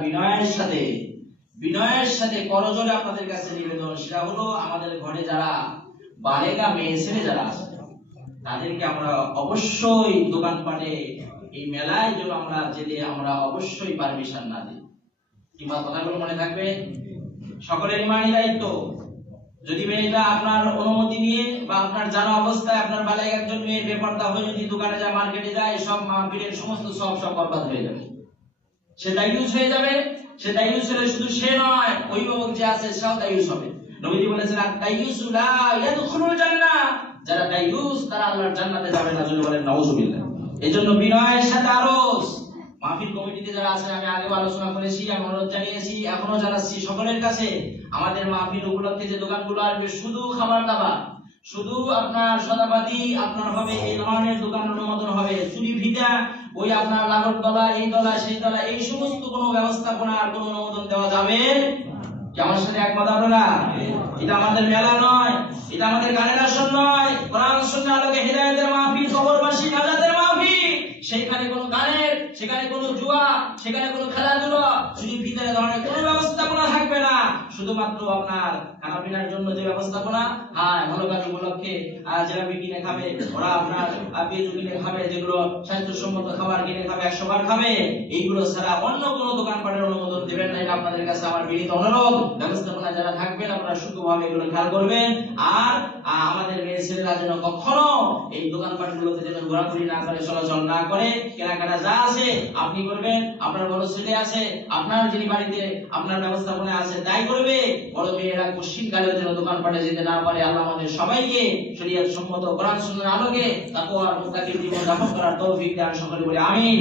বিনয়ের সাথে করজোড়ে আপনাদের কাছে নিবেদন, সেটা হলো আমাদের ঘরে যারা বালেগা মেয়ে ছেলে যারা আছে তাদেরকে আমরা অবশ্যই দোকানপাটে এই মেলায় যেন আমরা যেতে আমরা অবশ্যই পারমিশন না দিই। কিংবা কথাগুলো মনে থাকবে, সকলের ইমানি দায়িত্ব। যদি মেয়েটা আপনার অনুমতি নিয়ে বা আপনার জানা অবস্থায় আপনার বালেগা একজন মেয়ে বেপরদা হয়ে যদি দোকানে যায়, মার্কেটে যায়, সব মাহফিলের সমস্ত সব বরবাদ হয়ে যাবে। সে দায়ুস হয়ে যাবে। সে দায়ুস হলে শুধু সে নয়, অভিভাবক যে আছে সেও দায়ুস হবে। নবীজি বলেছেন আত-দায়ুসু লা ইয়াদখুলুল জান্নাহ, যারা দায়ুস তারা আল্লাহর জান্নাতে যাবে না। যদি বলেন নাউযুবিল্লাহ। এজন্য বিনয়ের সাথে আরজ মাহফিল কমিটিতে যারা আছেন, আমি আগেও আলোচনা করেছি, আমি অনুরোধ জানিয়েছি, এখনো জানাচ্ছি সকলের কাছে, আমাদের মাহফিল উপলক্ষে যে দোকানগুলো আসবে শুধু খাবার দাবার, শুধু আপনার সদাবাদি আপনার হবে, এই ধরনের দোকান অনুমোদন হবে। চুরি ভিটা, ওই আপনার লাগর তলা, এই তলা সেই তলা, এই সমস্ত কোনো ব্যবস্থাপনার কোনো অনুমোদন দেওয়া যাবে কি? আমার সাথে একমত আপনারা? এটা আমাদের মেলা নয়, এটা আমাদের গানের আসর নয়, কোরআন সুন্নাহ আলোকে হিদায়াতের মাহফিল, কবরবাসী নাজাতের মাহফিল। সেখানে কোনো গানের, সেখানে কোনো জুয়া, সেখানে কোনো খেলাধুলা, চুরি ভিতরে ধরনের কোনো ব্যবস্থাপনা থাকবে না। শুধুমাত্র আপনার খানা পিনার জন্য যে ব্যবস্থাপনা, হ্যাঁ মনোকাজ উপলক্ষে জিলাপি কিনে খাবে, ওরা আপনার পেঁয়াজু কিনে খাবে, যেগুলো স্বাস্থ্যসম্মত খাবার কিনে খাবে, 100 বার খাবে, এইগুলো ছাড়া অন্য কোনো দোকানপাটের অনুমোদন দেবেন না। এটা আপনাদের কাছে আমার বিনীত অনুরোধ। ব্যবস্থাপনা যারা থাকবেন আপনারা সূক্ষ্মভাবে এগুলো খেয়াল করবেন। আর আমাদের মেয়ে ছেলেরা যেন কখনো এই দোকানপাটগুলোতে যেন ঘোরাঘুরি না করে, চলাচল না করে, কেনাকাটা যা আছে আপনি করবেন, আপনার বড় ছেলে আছে, আপনার যিনি বাড়িতে আপনার ব্যবস্থাপনা আছে তাই করবে। বড় মেয়েরা পশ্চিমকালে যেন দোকানপাটে যেতে না পারে। আল্লাহ আমাদের সবাইকে শরীয়ত সম্মত কোরআন সুন্নাহর আলোকে তাকওয়া আর মুত্তাকির জীবন যাপন করার তৌফিক দান। সকলে বলে আমিন।